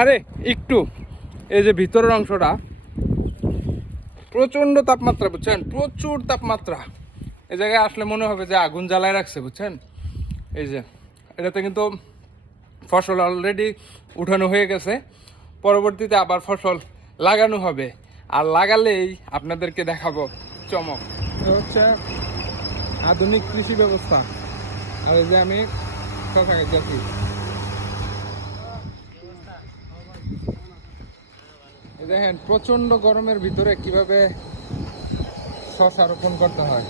আরে একটু এই যে ভিতরের অংশটা প্রচণ্ড তাপমাত্রা, বুঝছেন, প্রচুর তাপমাত্রা। এই জায়গায় আসলে মনে হবে যে আগুন জ্বালায় রাখছে, বুঝছেন। এই যে এটাতে কিন্তু ফসল অলরেডি উঠানো হয়ে গেছে, পরবর্তীতে আবার ফসল লাগানো হবে, আর লাগালেই আপনাদেরকে দেখাবো চমক। এটা হচ্ছে আধুনিক কৃষি ব্যবস্থা। আর এই যে আমি যাচ্ছি, দেখেন প্রচন্ড গরমের ভিতরে কিভাবে শশা রোপণ করতে হয়,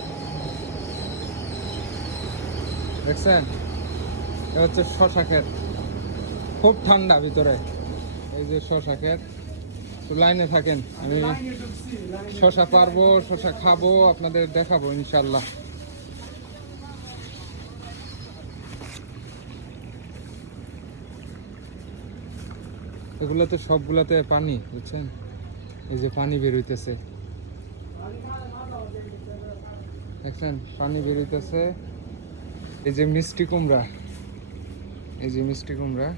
দেখছেন। এটা হচ্ছে শশা ক্ষেত, খুব ঠান্ডা ভিতরে। এই যে শশা ক্ষেত, তো লাইনে থাকেন, আমি শশা পারবো, শশা খাবো, আপনাদের দেখাবো ইনশাল্লাহ। এগুলোতে সবগুলাতে পানি, বুঝছেন, এই যে পানি বের হইতেছে, দেখছেন পানি বের হইতেছে। এই যে মিষ্টি কুমড়া, এই যে মিষ্টি কুমড়া।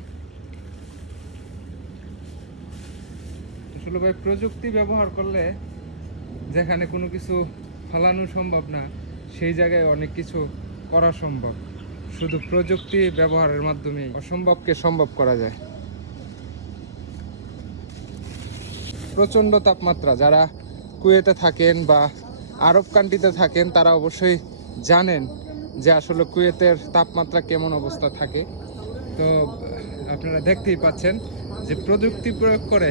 আসলে ভাই প্রযুক্তি ব্যবহার করলে যেখানে কোনো কিছু ফালানো সম্ভব না, সেই জায়গায় অনেক কিছু করা সম্ভব। শুধু প্রযুক্তি ব্যবহারের মাধ্যমে অসম্ভবকে সম্ভব করা যায়। প্রচণ্ড তাপমাত্রা, যারা কুয়েতে থাকেন বা আরব কান্ট্রিতে থাকেন তারা অবশ্যই জানেন যে আসলে কুয়েতের তাপমাত্রা কেমন অবস্থা থাকে। তো আপনারা দেখতেই পাচ্ছেন যে প্রযুক্তি প্রয়োগ করে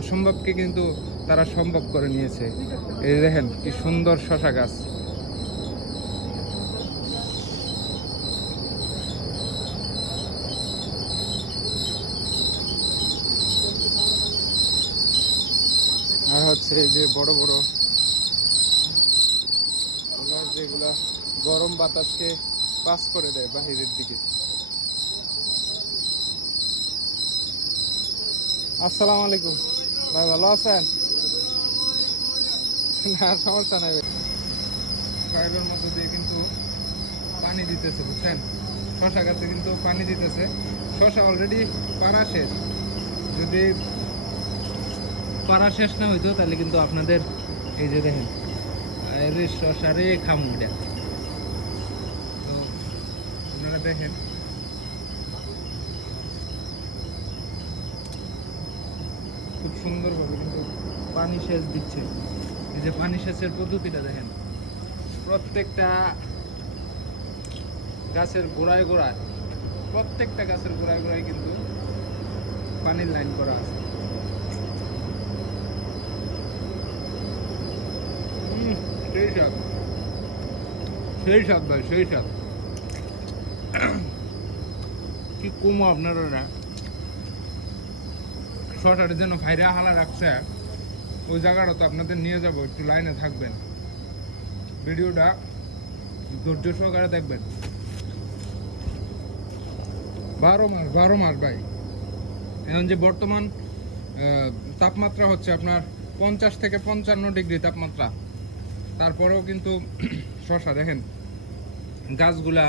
অসম্ভবকে কিন্তু তারা সম্ভব করে নিয়েছে। এই দেখেন কি সুন্দর শশা গাছ। আর হচ্ছে এই যে বড় বড় যেগুলা গরম বাতাসকে পাস করে দেয় বাহিরের দিকে। আসসালামু আলাইকুম ভাই, ভালো আছেন? না সমস্যা নাই। পাইপের মধ্যে দিয়ে কিন্তু পানি দিতেছে, বুঝছেন, শশা গাছে কিন্তু পানি দিতেছে। শশা অলরেডি পাড়া শেষ, যদি পাড়া শেষ না হইতো তাহলে কিন্তু আপনাদের এই যে দেখেন শশারে খামুটা, তো আপনারা দেখেন খুব সুন্দরভাবে কিন্তু পানি সেচ দিচ্ছে। এই যে পানি সেচের পদ্ধতিটা দেখেন, প্রত্যেকটা গাছের গোড়ায় গোড়ায়, প্রত্যেকটা গাছের গোড়ায় গোড়ায় কিন্তু পানির লাইন করা আছে। সেই স্বাদ, সেই স্বাদ ভাই, সেই স্বাদ। কি কমো আপনারা না, শশার যেন ভাইরা হালা রাখছে, ওই জায়গাটা তো আপনাদের নিয়ে যাবো, একটু লাইনে থাকবেন, ভিডিওটা ধৈর্য সহকারে দেখবেন। 12 মাস ভাই। এখন যে বর্তমান তাপমাত্রা হচ্ছে আপনার 50 থেকে 55 ডিগ্রি তাপমাত্রা, তারপরেও কিন্তু শশা দেখেন গাছগুলা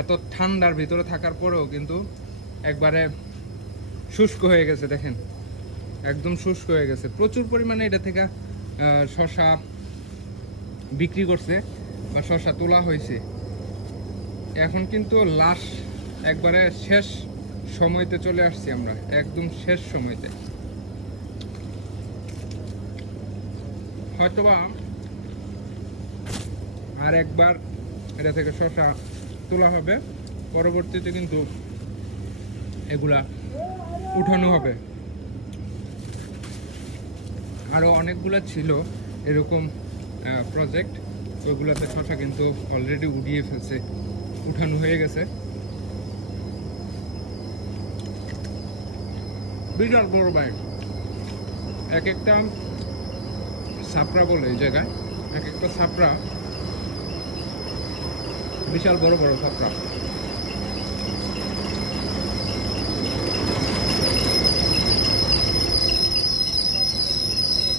এত ঠান্ডার ভিতরে থাকার পরেও কিন্তু একবারে শুষ্ক হয়ে গেছে, দেখেন একদম শুষ্ক হয়ে গেছে। প্রচুর পরিমাণে এটা থেকে শশা বিক্রি করছে বা শশা তোলা হয়েছে। এখন কিন্তু লাস্ট একবারে শেষ সময়তে চলে আসছি আমরা, একদম শেষ সময়তে। হয়তোবা আর একবার এটা থেকে শশা তোলা হবে, পরবর্তীতে কিন্তু এগুলা উঠানো হবে। আরও অনেকগুলো ছিল এরকম প্রজেক্ট, ওইগুলোতে শশা কিন্তু অলরেডি উঠিয়ে ফেলছে, উঠানো হয়ে গেছে। বিশাল বড় বাইক, এক একটা ছাপড়া বলে এই জায়গায়, এক একটা ছাপড়া বিশাল বড় বড় ছাপড়া।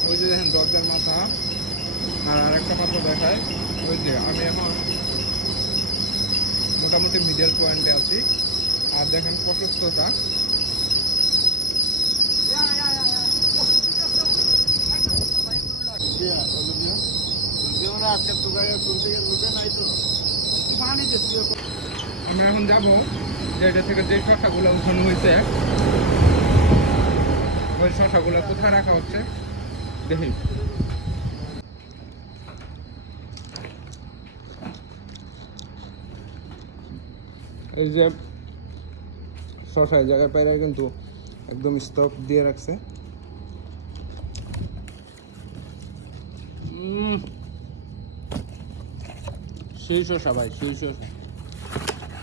ওই যে দেখেন দরজার মাথা, আর আরেকটা মাথা দেখায়। ওই যে আমি এখন মোটামুটি মিডল পয়েন্টে আছি, আর দেখেন প্রশস্ততা আমরা এখন যাবো যে এটা থেকে যে শশাগুলো উঠানো হয়েছে ওই শশাগুলো কোথায় রাখা হচ্ছে দেখি। এই যে শশা জায়গায় পায়রা কিন্তু একদম স্টক দিয়ে রাখছে। সেই শশা ভাই, সেই শশা,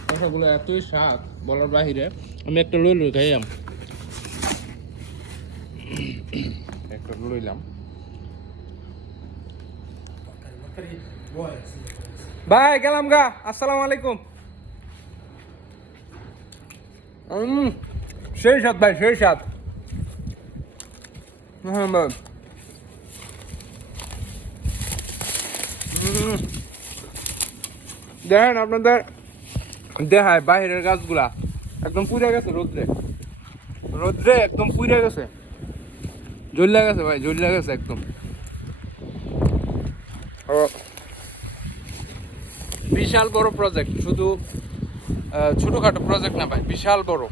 শশাগুলো এতই স্বাদ বলার বাহিরে। আমি একটা লই খাইলাম, একটা লইলাম। ভাই গেলাম গা, আসসালামু আলাইকুম। সেই স্বাদ ভাই, সেই স্বাদ। হ্যাঁ ভাই, দেখেন আপনাদের দেখায় বাহিরের গাছগুলা একদম পুড়ে গেছে রোদ্রে, রোদ্রে একদম পুড়ে গেছে, জ্বলে গেছে ভাই, জ্বলে গেছে একদম। বিশাল বড় প্রজেক্ট, শুধু ছোটখাটো প্রজেক্ট না ভাই, বিশাল বড়।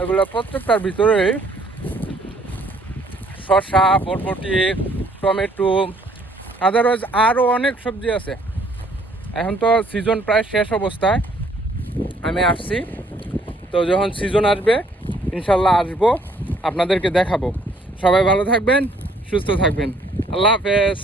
এগুলো প্রত্যেকটার ভিতরে শসা, বরবটি, টমেটো, আদারওয়াইজ আরও অনেক সবজি আছে। এখন তো সিজন প্রায় শেষ অবস্থায় আমি আসছি, তো যখন সিজন আসবে ইনশাল্লাহ আসবো, আপনাদেরকে দেখাবো। সবাই ভালো থাকবেন, সুস্থ থাকবেন, আল্লাহ হাফেজ।